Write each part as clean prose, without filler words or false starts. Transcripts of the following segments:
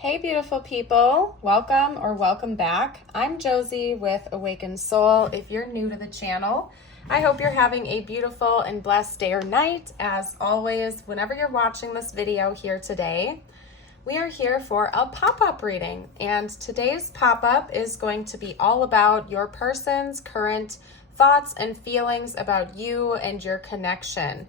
Hey beautiful people, welcome back. I'm Josie with Awakened Soul. If you're new to the channel, I hope you're having a beautiful and blessed day or night. As always, whenever you're watching this video here today, we are here for a pop-up reading. And today's pop-up is going to be all about your person's current thoughts and feelings about you and your connection.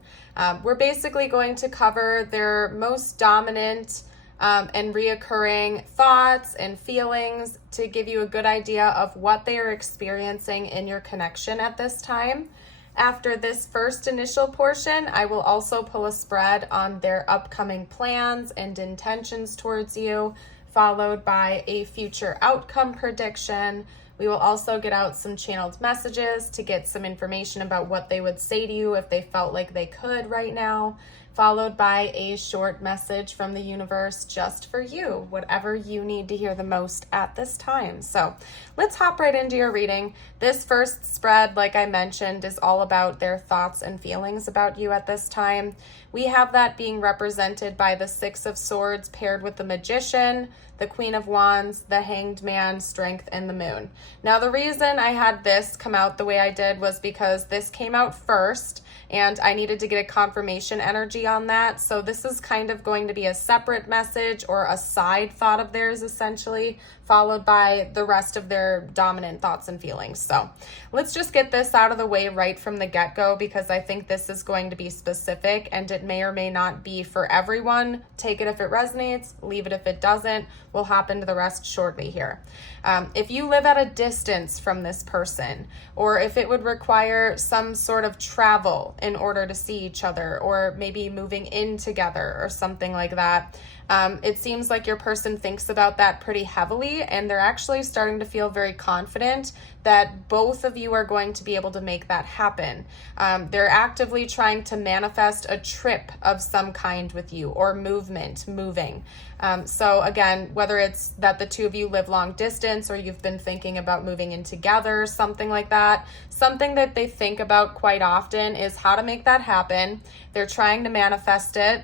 We're basically going to cover their most dominant and reoccurring thoughts and feelings to give you a good idea of what they are experiencing in your connection at this time. After this first initial portion, I will also pull a spread on their upcoming plans and intentions towards you, followed by a future outcome prediction. We will also get out some channeled messages to get some information about what they would say to you if they felt like they could right now, followed by a short message from the universe just for you, whatever you need to hear the most at this time. So let's hop right into your reading. This first spread, like I mentioned, is all about their thoughts and feelings about you at this time. We have that being represented by the Six of Swords paired with the Magician, the Queen of Wands, the Hanged Man, Strength, and the Moon. Now, the reason I had this come out the way I did was because this came out first, and I needed to get a confirmation energy on that. So this is kind of going to be a separate message or a side thought of theirs, essentially, followed by the rest of their dominant thoughts and feelings. So let's just get this out of the way right from the get-go, because I think this is going to be specific and it may or may not be for everyone. Take it if it resonates, leave it if it doesn't. We'll hop into the rest shortly here. If you live at a distance from this person, or if it would require some sort of travel in order to see each other, or maybe moving in together or something like that, it seems like your person thinks about that pretty heavily, and they're actually starting to feel very confident that both of you are going to be able to make that happen. They're actively trying to manifest a trip of some kind with you, or moving. So again, whether it's that the two of you live long distance, or you've been thinking about moving in together, something like that, something that they think about quite often is how to make that happen. They're trying to manifest it.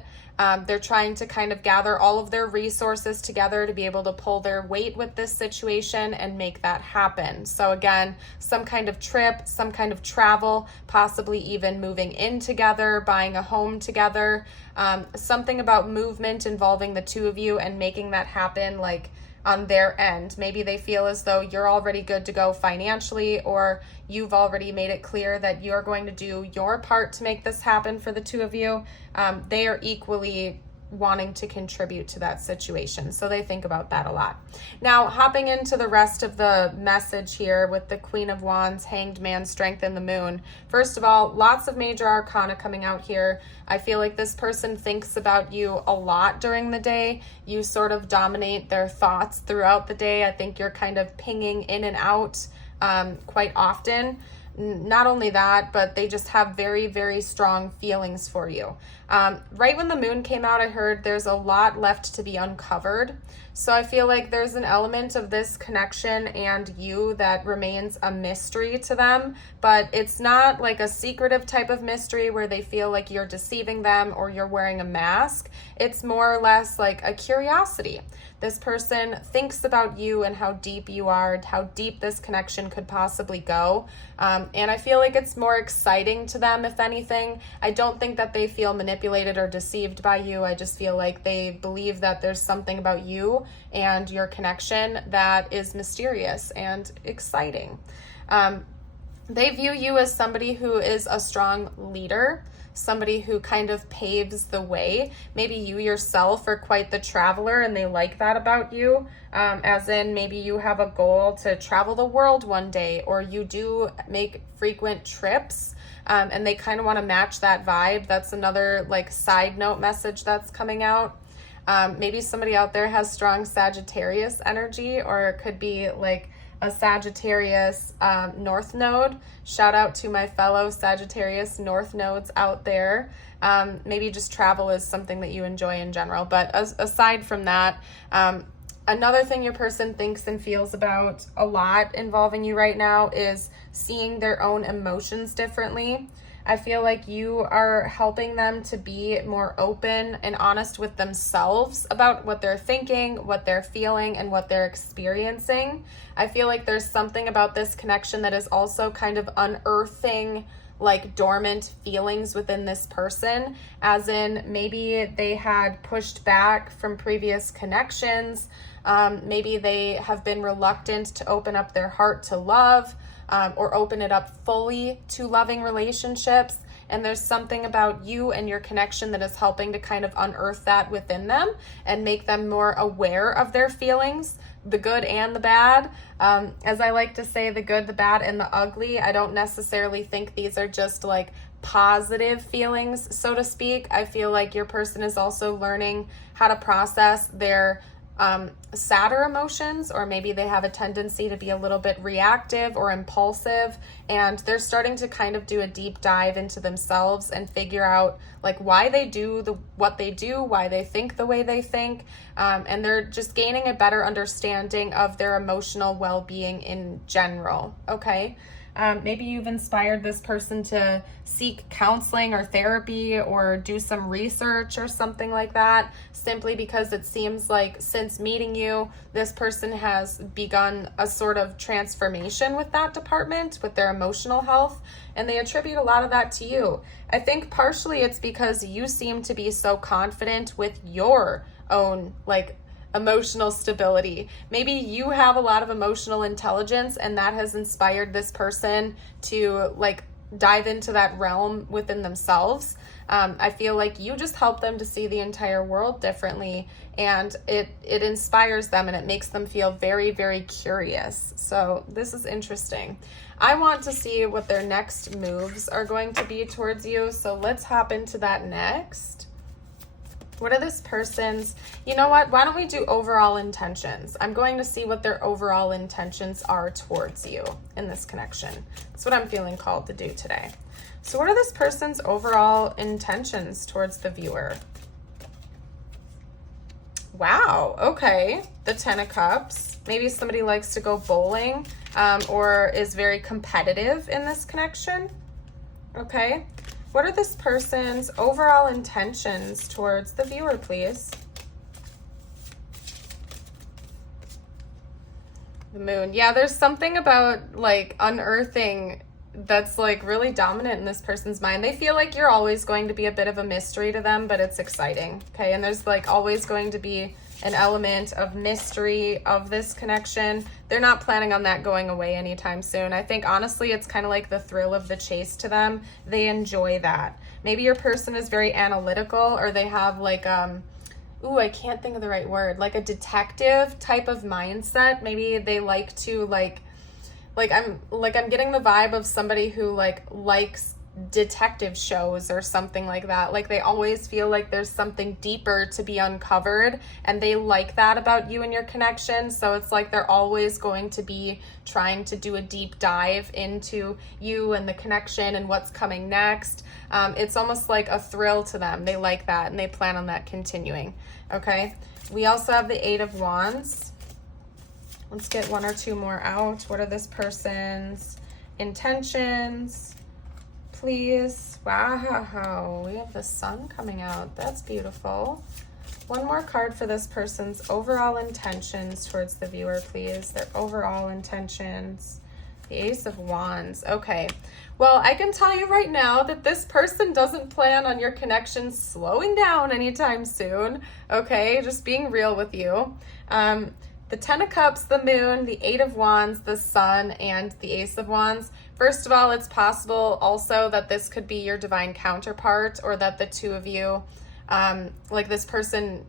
They're trying to kind of gather all of their resources together to be able to pull their weight with this situation and make that happen. So again, some kind of trip, some kind of travel, possibly even moving in together, buying a home together, something about movement involving the two of you and making that happen, like on their end. Maybe they feel as though you're already good to go financially, or you've already made it clear that you're going to do your part to make this happen for the two of you. They are equally wanting to contribute to that situation. So they think about that a lot. Now, hopping into the rest of the message here with the Queen of Wands, Hanged Man, Strength, and the Moon. First of all, lots of major arcana coming out here. I feel like this person thinks about you a lot during the day. You sort of dominate their thoughts throughout the day. I think you're kind of pinging in and out quite often. Not only that, but they just have very, very strong feelings for you. Right when the moon came out, I heard there's a lot left to be uncovered. So I feel like there's an element of this connection and you that remains a mystery to them, but it's not like a secretive type of mystery where they feel like you're deceiving them or you're wearing a mask. It's more or less like a curiosity. This person thinks about you and how deep you are, how deep this connection could possibly go. And I feel like it's more exciting to them, if anything. I don't think that they feel manipulated or deceived by you. I just feel like they believe that there's something about you and your connection that is mysterious and exciting. They view you as somebody who is a strong leader, somebody who kind of paves the way. Maybe you yourself are quite the traveler and they like that about you, as in maybe you have a goal to travel the world one day, or you do make frequent trips, and they kind of want to match that vibe. That's another like side note message that's coming out. Maybe somebody out there has strong Sagittarius energy, or it could be like a Sagittarius North Node. Shout out to my fellow Sagittarius North Nodes out there. Maybe just travel is something that you enjoy in general. But aside from that, another thing your person thinks and feels about a lot involving you right now is seeing their own emotions differently. I feel like you are helping them to be more open and honest with themselves about what they're thinking, what they're feeling, and what they're experiencing. I feel like there's something about this connection that is also kind of unearthing like dormant feelings within this person, as in maybe they had pushed back from previous connections. Maybe they have been reluctant to open up their heart to love, or open it up fully to loving relationships. And there's something about you and your connection that is helping to kind of unearth that within them and make them more aware of their feelings, the good and the bad. As I like to say, the good, the bad, and the ugly. I don't necessarily think these are just like positive feelings, so to speak. I feel like your person is also learning how to process their sadder emotions, or maybe they have a tendency to be a little bit reactive or impulsive, and they're starting to kind of do a deep dive into themselves and figure out like why they do what they do, why they think the way they think, and they're just gaining a better understanding of their emotional well-being in general. Okay. Maybe you've inspired this person to seek counseling or therapy or do some research or something like that, simply because it seems like since meeting you, this person has begun a sort of transformation with that department, with their emotional health, and they attribute a lot of that to you. I think partially it's because you seem to be so confident with your own like emotional stability. Maybe you have a lot of emotional intelligence, and that has inspired this person to like dive into that realm within themselves. I feel like you just help them to see the entire world differently, and it inspires them and it makes them feel very, very curious. So this is interesting. I want to see what their next moves are going to be towards you. So let's hop into that next. What are this person's, you know what, why don't we do overall intentions? I'm going to see what their overall intentions are towards you in this connection. That's what I'm feeling called to do today. So what are this person's overall intentions towards the viewer? Wow, okay. The 10 of Cups. Maybe somebody likes to go bowling, or is very competitive in this connection. Okay. What are this person's overall intentions towards the viewer, please? The Moon. Yeah, there's something about like unearthing that's like really dominant in this person's mind. They feel like you're always going to be a bit of a mystery to them, but it's exciting. Okay, and there's like always going to be an element of mystery of this connection. They're not planning on that going away anytime soon. I think honestly it's kind of like the thrill of the chase to them. They enjoy that. Maybe your person is very analytical, or they have like I can't think of the right word, like a detective type of mindset. Maybe they like to I'm getting the vibe of somebody who likes detective shows or something like that. Like they always feel like there's something deeper to be uncovered, and they like that about you and your connection. So it's like they're always going to be trying to do a deep dive into you and the connection and what's coming next. It's almost like a thrill to them. They like that, and they plan on that continuing. Okay, we also have the 8 of Wands. Let's get one or two more out. What are this person's intentions, please? Wow, we have the Sun coming out. That's beautiful. One more card for this person's overall intentions towards the viewer, please. Their overall intentions. The Ace of Wands. Okay. Well, I can tell you right now that this person doesn't plan on your connection slowing down anytime soon. Okay, just being real with you. The 10 of Cups, the Moon, the 8 of Wands, the Sun, and the Ace of Wands. First of all, it's possible also that this could be your divine counterpart, or that the two of you, like this person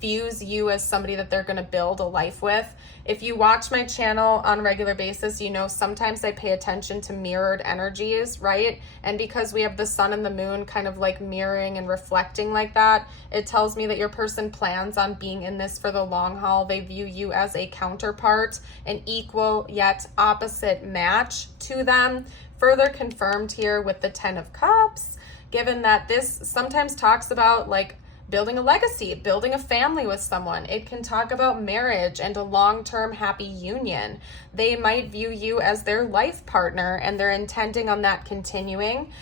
views you as somebody that they're going to build a life with. If you watch my channel on a regular basis, you know sometimes I pay attention to mirrored energies, right? And because we have the Sun and the Moon kind of like mirroring and reflecting like that, it tells me that your person plans on being in this for the long haul. They view you as a counterpart, an equal yet opposite match to them. Further confirmed here with the 10 of Cups, given that this sometimes talks about like building a legacy, building a family with someone. It can talk about marriage and a long-term happy union. They might view you as their life partner and they're intending on that continuing.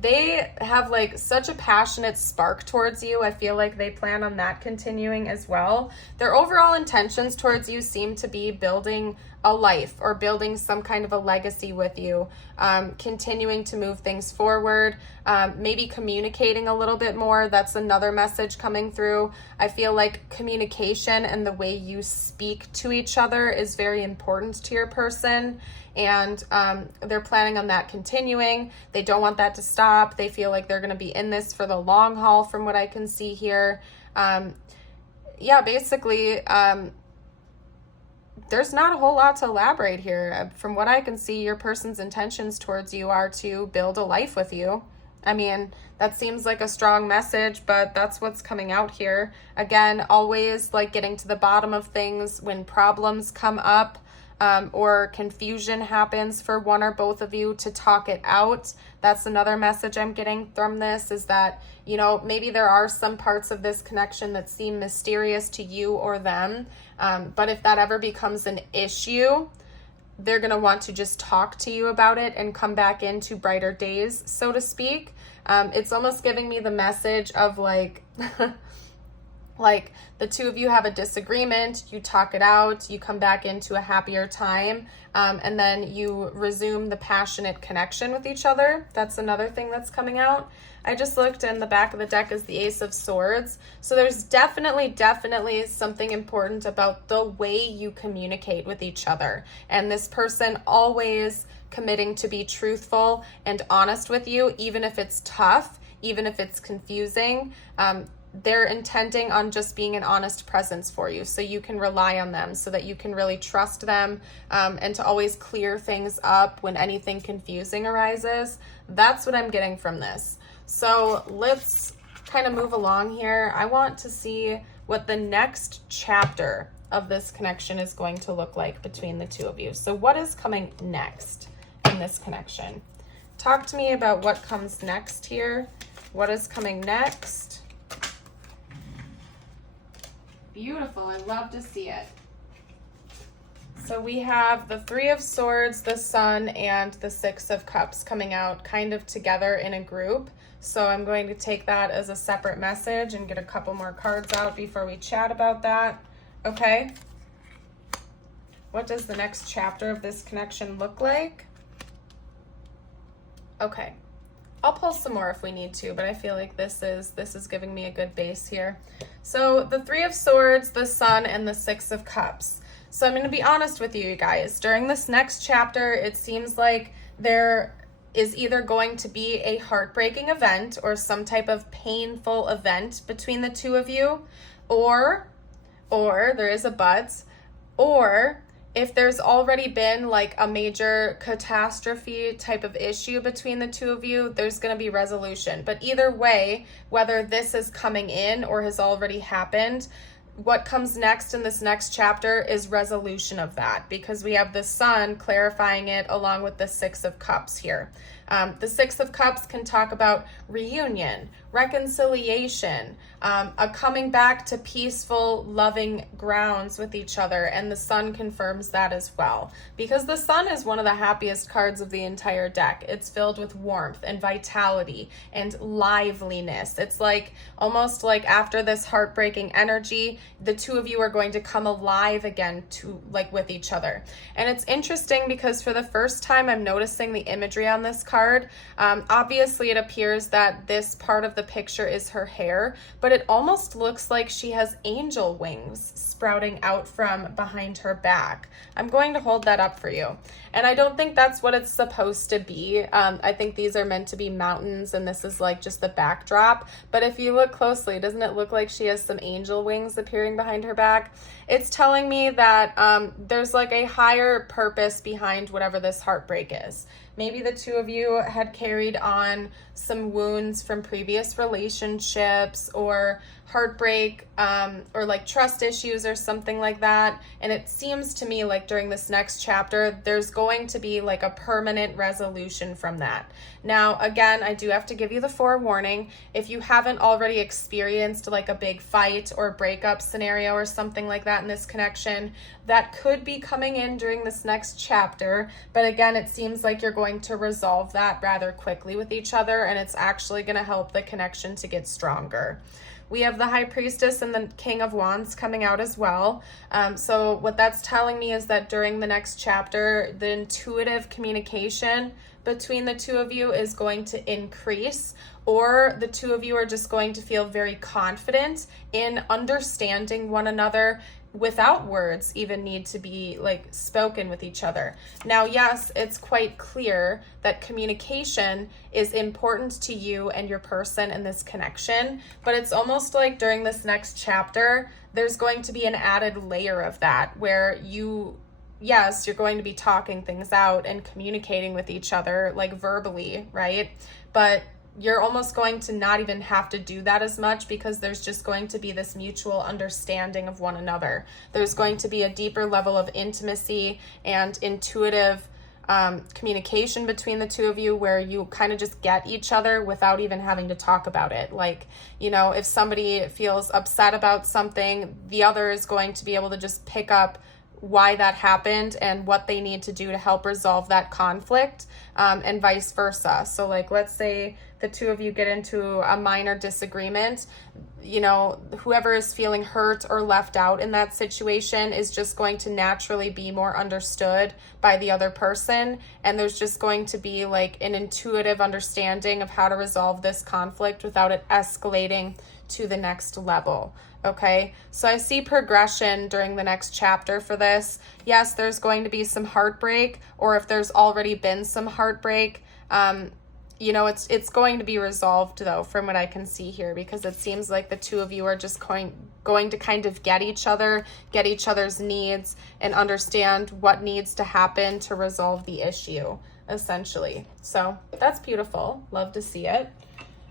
They have like such a passionate spark towards you. I feel like they plan on that continuing as well. Their overall intentions towards you seem to be building a life or building some kind of a legacy with you, continuing to move things forward, maybe communicating a little bit more. That's another message coming through. I feel like communication and the way you speak to each other is very important to your person, and they're planning on that continuing. They don't want that to stop. They feel like they're going to be in this for the long haul from what I can see here. Basically, there's not a whole lot to elaborate here. From what I can see, your person's intentions towards you are to build a life with you. I mean, that seems like a strong message, but that's what's coming out here. Again, always like getting to the bottom of things when problems come up, or confusion happens for one or both of you, to talk it out. That's another message I'm getting from this, is that, you know, maybe there are some parts of this connection that seem mysterious to you or them. But if that ever becomes an issue, they're going to want to just talk to you about it and come back into brighter days, so to speak. It's almost giving me the message of like, like the two of you have a disagreement, you talk it out, you come back into a happier time, and then you resume the passionate connection with each other. That's another thing that's coming out. I just looked, and the back of the deck is the Ace of Swords. So there's definitely something important about the way you communicate with each other. And this person always committing to be truthful and honest with you, even if it's tough, even if it's confusing. They're intending on just being an honest presence for you, so you can rely on them, so that you can really trust them, and to always clear things up when anything confusing arises. That's what I'm getting from this. So let's kind of move along here. I want to see what the next chapter of this connection is going to look like between the two of you. So what is coming next in this connection? Talk to me about what comes next here. What is coming next? Beautiful. I love to see it. So we have the Three of Swords, the Sun, and the Six of Cups coming out kind of together in a group. So I'm going to take that as a separate message and get a couple more cards out before we chat about that. Okay. What does the next chapter of this connection look like? Okay. I'll pull some more if we need to, but I feel like this is giving me a good base here. So the Three of Swords, the Sun, and the Six of Cups. So I'm going to be honest with you guys. During this next chapter, it seems like there is either going to be a heartbreaking event or some type of painful event between the two of you, or there is a but, or if there's already been like a major catastrophe type of issue between the two of you, there's going to be resolution. But either way, whether this is coming in or has already happened, what comes next in this next chapter is resolution of that, because we have the Sun clarifying it along with the Six of Cups here. The Six of Cups can talk about reunion, reconciliation, a coming back to peaceful, loving grounds with each other, and the Sun confirms that as well, because the Sun is one of the happiest cards of the entire deck. It's filled with warmth and vitality and liveliness. It's like almost like after this heartbreaking energy, the two of you are going to come alive again to like with each other. And it's interesting because for the first time I'm noticing the imagery on this card. Obviously it appears that this part of the picture is her hair, but it almost looks like she has angel wings sprouting out from behind her back. I'm going to hold that up for you. And I don't think that's what it's supposed to be. I think these are meant to be mountains and this is like just the backdrop. But if you look closely, doesn't it look like she has some angel wings appearing behind her back? It's telling me that there's like a higher purpose behind whatever this heartbreak is. Maybe the two of you had carried on some wounds from previous relationships, or heartbreak, or like trust issues or something like that. And it seems to me like during this next chapter, there's going to be like a permanent resolution from that. Now, again, I do have to give you the forewarning. If you haven't already experienced like a big fight or breakup scenario or something like that in this connection, that could be coming in during this next chapter. But again, it seems like you're going to resolve that rather quickly with each other, and it's actually going to help the connection to get stronger. We have the High Priestess and the King of Wands coming out as well. So what that's telling me is that during the next chapter, the intuitive communication between the two of you is going to increase, or the two of you are just going to feel very confident in understanding one another without words even need to be like spoken with each other. Now, yes, it's quite clear that communication is important to you and your person in this connection, but it's almost like during this next chapter, there's going to be an added layer of that where yes, you're going to be talking things out and communicating with each other like verbally, right? But you're almost going to not even have to do that as much because there's just going to be this mutual understanding of one another. There's going to be a deeper level of intimacy and intuitive communication between the two of you where you kind of just get each other without even having to talk about it. Like, you know, if somebody feels upset about something, the other is going to be able to just pick up why that happened and what they need to do to help resolve that conflict, and vice versa. So like, let's say the two of you get into a minor disagreement, you know, whoever is feeling hurt or left out in that situation is just going to naturally be more understood by the other person. And there's just going to be like an intuitive understanding of how to resolve this conflict without it escalating to the next level. Okay, so I see progression during the next chapter for this. Yes, there's going to be some heartbreak, or if there's already been some heartbreak, you know, it's going to be resolved though, from what I can see here, because it seems like the two of you are just going to kind of get each other's needs, and understand what needs to happen to resolve the issue, essentially. So that's beautiful. Love to see it.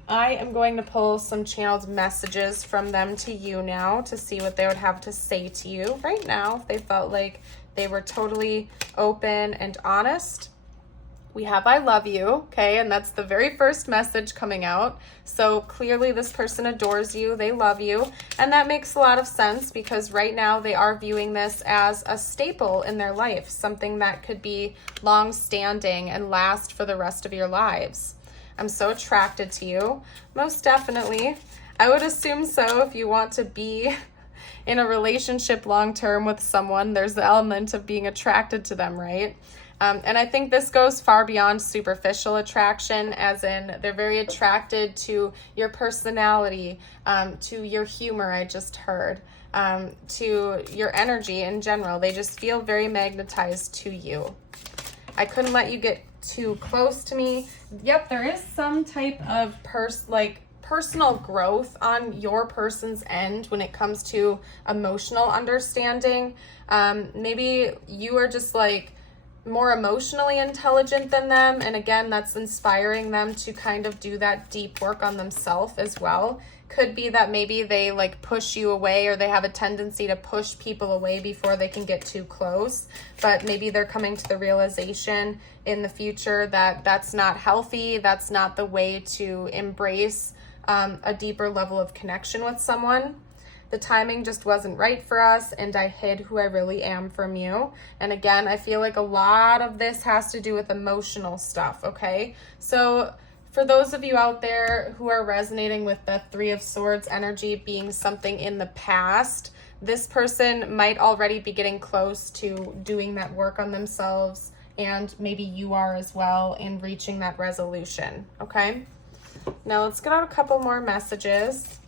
I am going to pull some channeled messages from them to you now to see what they would have to say to you right now if they felt like they were totally open and honest. We have I love you, okay, and that's the very first message coming out. So clearly this person adores you, they love you, and that makes a lot of sense because right now they are viewing this as a staple in their life, something that could be long-standing and last for the rest of your lives. I'm so attracted to you. Most definitely. I would assume so. If you want to be in a relationship long-term with someone, there's the element of being attracted to them, right? And I think this goes far beyond superficial attraction, as in they're very attracted to your personality, to your humor, I just heard, to your energy in general. They just feel very magnetized to you. I couldn't let you get too close to me. Yep, there is some type of personal growth on your person's end when it comes to emotional understanding. Maybe you are just like more emotionally intelligent than them, and again, that's inspiring them to kind of do that deep work on themselves as well. Could be that maybe they like push you away, or they have a tendency to push people away before they can get too close, but maybe they're coming to the realization in the future that that's not healthy, that's not the way to embrace a deeper level of connection with someone. The timing just wasn't right for us, and I hid who I really am from you. And again, I feel like a lot of this has to do with emotional stuff, okay? So for those of you out there who are resonating with the Three of Swords energy being something in the past, this person might already be getting close to doing that work on themselves, and maybe you are as well, in reaching that resolution, okay? Now let's get out a couple more messages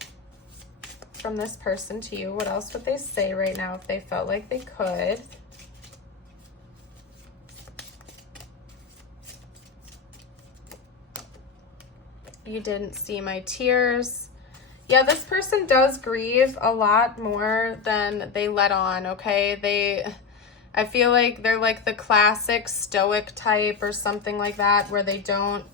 from this person to you. What else would they say right now if they felt like they could? You didn't see my tears. Yeah, this person does grieve a lot more than they let on, okay? I feel like they're like the classic stoic type or something like that, where they don't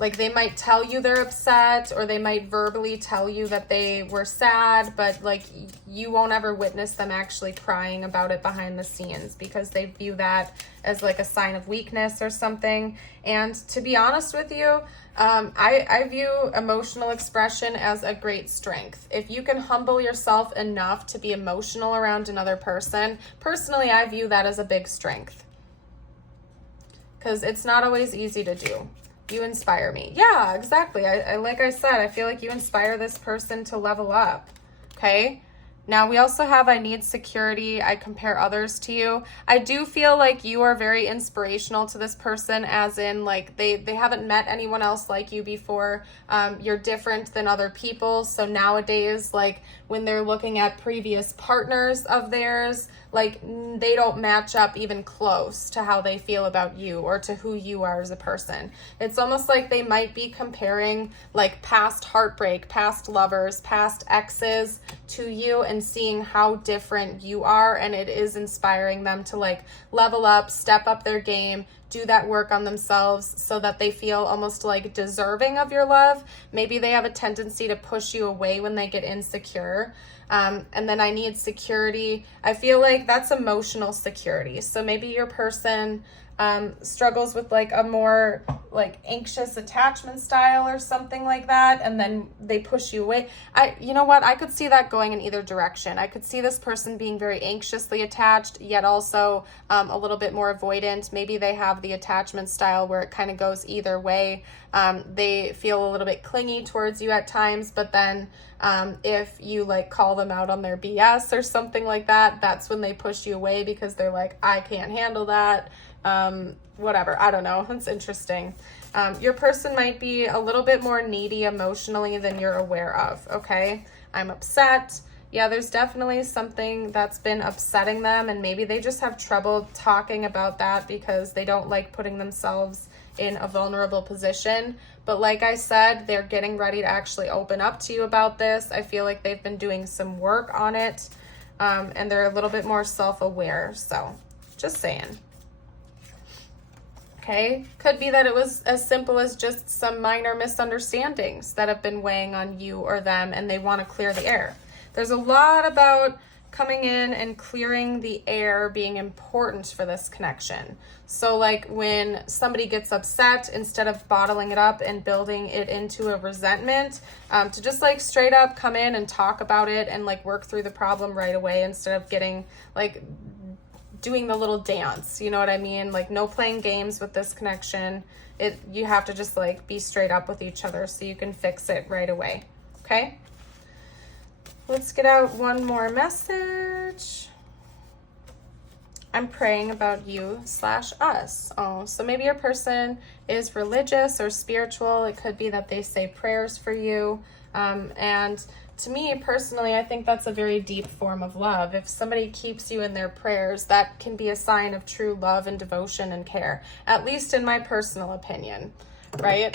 Like they might tell you they're upset, or they might verbally tell you that they were sad, but like you won't ever witness them actually crying about it behind the scenes, because they view that as like a sign of weakness or something. And to be honest with you, I view emotional expression as a great strength. If you can humble yourself enough to be emotional around another person, personally, I view that as a big strength, because it's not always easy to do. You inspire me. Yeah, exactly. I like I said, I feel like you inspire this person to level up. Okay. Now we also have, I need security. I compare others to you. I do feel like you are very inspirational to this person, as in like they haven't met anyone else like you before. You're different than other people. So nowadays, like when they're looking at previous partners of theirs, like they don't match up even close to how they feel about you or to who you are as a person. It's almost like they might be comparing like past heartbreak, past lovers, past exes to you, and seeing how different you are, and it is inspiring them to like level up, step up their game, do that work on themselves so that they feel almost like deserving of your love. Maybe they have a tendency to push you away when they get insecure. And then I need security. I feel like that's emotional security. So maybe your person struggles with like a more like anxious attachment style or something like that, and then they push you away. You know what? I could see that going in either direction. I could see this person being very anxiously attached, yet also a little bit more avoidant. Maybe they have the attachment style where it kind of goes either way. They feel a little bit clingy towards you at times, but then if you like call them out on their BS or something like that, that's when they push you away, because they're like, I can't handle that. Whatever. I don't know. It's interesting. Your person might be a little bit more needy emotionally than you're aware of. Okay. I'm upset. Yeah, there's definitely something that's been upsetting them, and maybe they just have trouble talking about that because they don't like putting themselves in a vulnerable position. But like I said, they're getting ready to actually open up to you about this. I feel like they've been doing some work on it, and they're a little bit more self-aware. So just saying. Okay, could be that it was as simple as just some minor misunderstandings that have been weighing on you or them, and they want to clear the air. There's a lot about coming in and clearing the air being important for this connection. So like when somebody gets upset, instead of bottling it up and building it into a resentment, to just like straight up come in and talk about it and like work through the problem right away, instead of getting like doing the little dance, you know what I mean? Like no playing games with this connection. You have to just like be straight up with each other so you can fix it right away. Okay? Let's get out one more message. I'm praying about you/us. Oh, so maybe your person is religious or spiritual. It could be that they say prayers for you. And to me personally, I think that's a very deep form of love. If somebody keeps you in their prayers, that can be a sign of true love and devotion and care, at least in my personal opinion, right?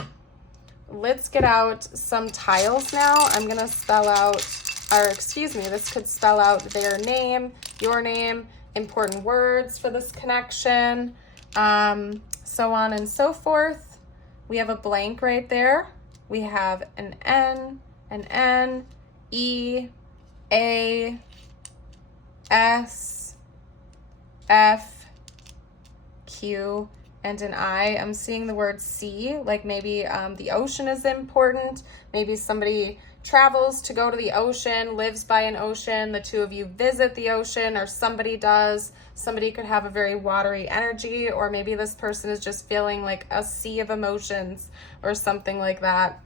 Let's get out some tiles now. I'm going to spell out, or excuse me, this could spell out their name, your name, important words for this connection, so on and so forth. We have a blank right there. We have an N, E, A, S, F, Q, and an I. I'm seeing the word sea, like maybe the ocean is important. Maybe somebody travels to go to the ocean, lives by an ocean, the two of you visit the ocean, or somebody does. Somebody could have a very watery energy, or maybe this person is just feeling like a sea of emotions or something like that.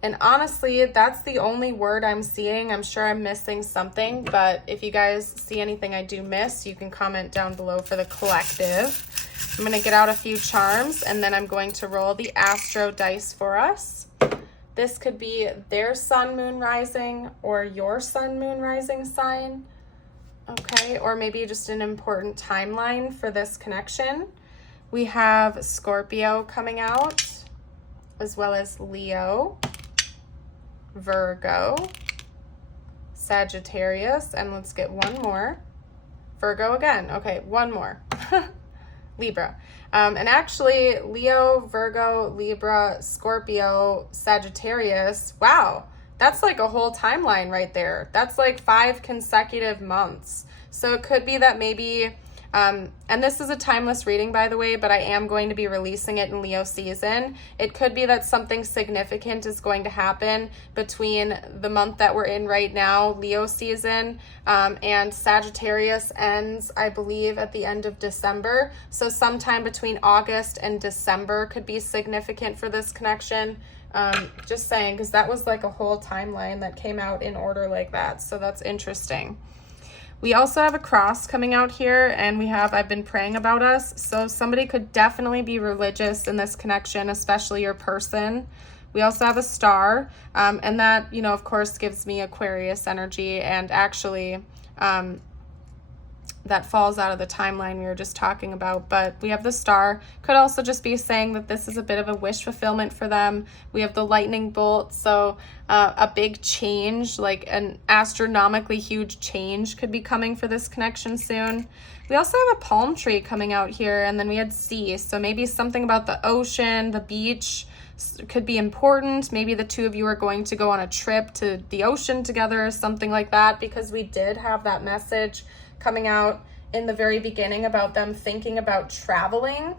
And honestly, that's the only word I'm seeing. I'm sure I'm missing something, but if you guys see anything I do miss, you can comment down below for the collective. I'm going to get out a few charms, and then I'm going to roll the astro dice for us. This could be their sun, moon, rising, or your sun, moon, rising sign. Okay, or maybe just an important timeline for this connection. We have Scorpio coming out, as well as Leo, Virgo, Sagittarius, and let's get one more. Virgo again. Okay, one more. Libra. And actually, Leo, Virgo, Libra, Scorpio, Sagittarius, wow, that's like a whole timeline right there. That's like 5 consecutive months. So it could be that maybe, and this is a timeless reading, by the way, but I am going to be releasing it in Leo season. It could be that something significant is going to happen between the month that we're in right now, Leo season, and Sagittarius ends, I believe, at the end of December. So sometime between August and December could be significant for this connection. Just saying, because that was like a whole timeline that came out in order like that. So that's interesting. We also have a cross coming out here, and we have I've been praying about us. So somebody could definitely be religious in this connection, especially your person. We also have a star, and that, you know, of course, gives me Aquarius energy, and actually that falls out of the timeline we were just talking about. But we have the star. Could also just be saying that this is a bit of a wish fulfillment for them. We have the lightning bolt, so a big change, like an astronomically huge change could be coming for this connection soon. We also have a palm tree coming out here, and then we had sea, so maybe something about the ocean, the beach could be important. Maybe the two of you are going to go on a trip to the ocean together or something like that, because we did have that message coming out in the very beginning about them thinking about traveling.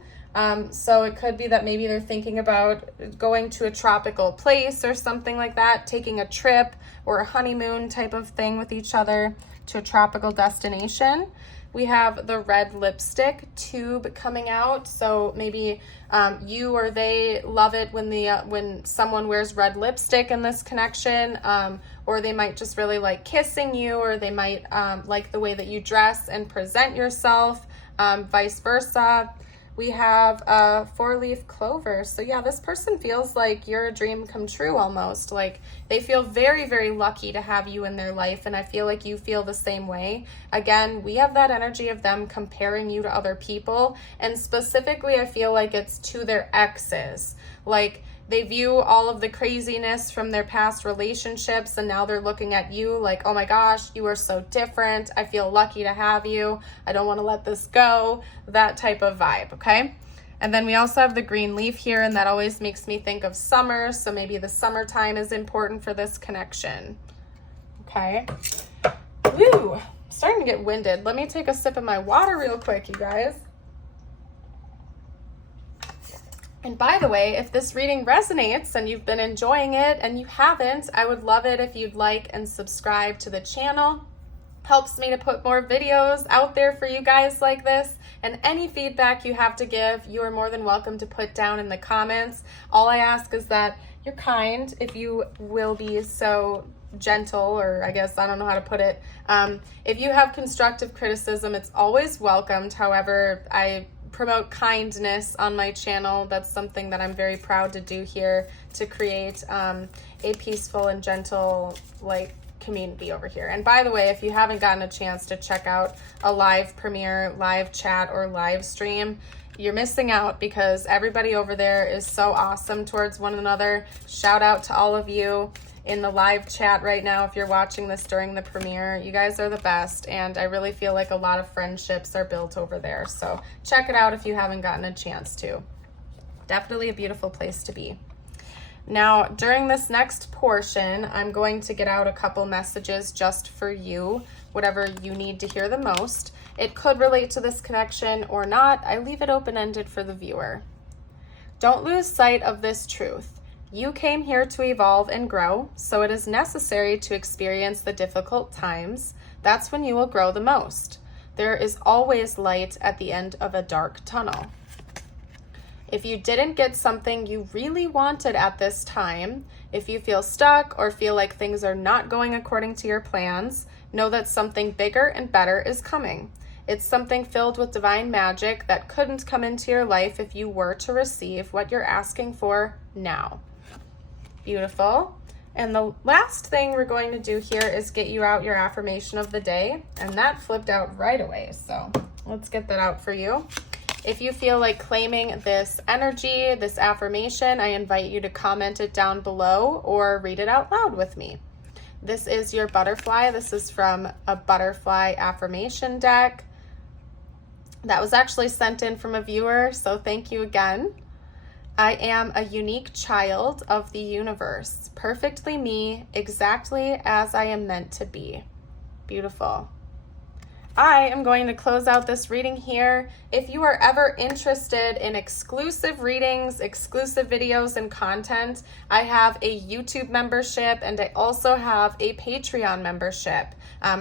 So it could be that maybe they're thinking about going to a tropical place or something like that, taking a trip or a honeymoon type of thing with each other to a tropical destination. We have the red lipstick tube coming out, so maybe you or they love it when someone wears red lipstick in this connection, or they might just really like kissing you, or they might like the way that you dress and present yourself, vice versa. We have a 4-leaf clover. So yeah, this person feels like you're a dream come true almost. Like they feel very, very lucky to have you in their life. And I feel like you feel the same way. Again, we have that energy of them comparing you to other people. And specifically, I feel like it's to their exes. Like they view all of the craziness from their past relationships, and now they're looking at you like, oh my gosh, you are so different. I feel lucky to have you. I don't want to let this go. That type of vibe, okay? And then we also have the green leaf here, and that always makes me think of summer. So maybe the summertime is important for this connection, okay? Woo, I'm starting to get winded. Let me take a sip of my water real quick, you guys. And by the way, if this reading resonates and you've been enjoying it and you haven't, I would love it if you'd like and subscribe to the channel. Helps me to put more videos out there for you guys like this. And any feedback you have to give, you are more than welcome to put down in the comments. All I ask is that you're kind, if you will be so gentle, or I guess I don't know how to put it. If you have constructive criticism, it's always welcomed. However, I promote kindness on my channel. That's something that I'm very proud to do here, to create a peaceful and gentle community over here. And by the way, if you haven't gotten a chance to check out a live premiere, live chat, or live stream, you're missing out, because everybody over there is so awesome towards one another. Shout out to all of you in the live chat right now. If you're watching this during the premiere, you guys are the best, and I really feel like a lot of friendships are built over there. So check it out if you haven't gotten a chance to. Definitely a beautiful place to be. Now, during this next portion, I'm going to get out a couple messages just for you, whatever you need to hear the most. It could relate to this connection or not. I leave it open-ended for the viewer. Don't lose sight of this truth. You came here to evolve and grow, so it is necessary to experience the difficult times. That's when you will grow the most. There is always light at the end of a dark tunnel. If you didn't get something you really wanted at this time, if you feel stuck or feel like things are not going according to your plans, know that something bigger and better is coming. It's something filled with divine magic that couldn't come into your life if you were to receive what you're asking for now. Beautiful. And the last thing we're going to do here is get you out your affirmation of the day, and that flipped out right away. So let's get that out for you. If you feel like claiming this energy, this affirmation, I invite you to comment it down below or read it out loud with me. This is your butterfly. This is from a butterfly affirmation deck. That was actually sent in from a viewer, so thank you again. I am a unique child of the universe, perfectly me, exactly as I am meant to be. Beautiful. I am going to close out this reading here. If you are ever interested in exclusive readings, exclusive videos, and content, I have a YouTube membership and I also have a Patreon membership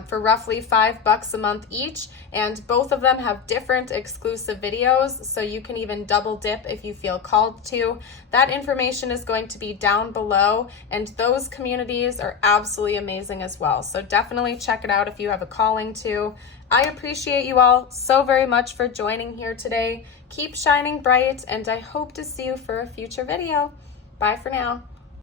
for roughly $5 a month each. And both of them have different exclusive videos, so you can even double dip if you feel called to. That information is going to be down below, and those communities are absolutely amazing as well. So definitely check it out if you have a calling to. I appreciate you all so very much for joining here today. Keep shining bright, and I hope to see you for a future video. Bye for now.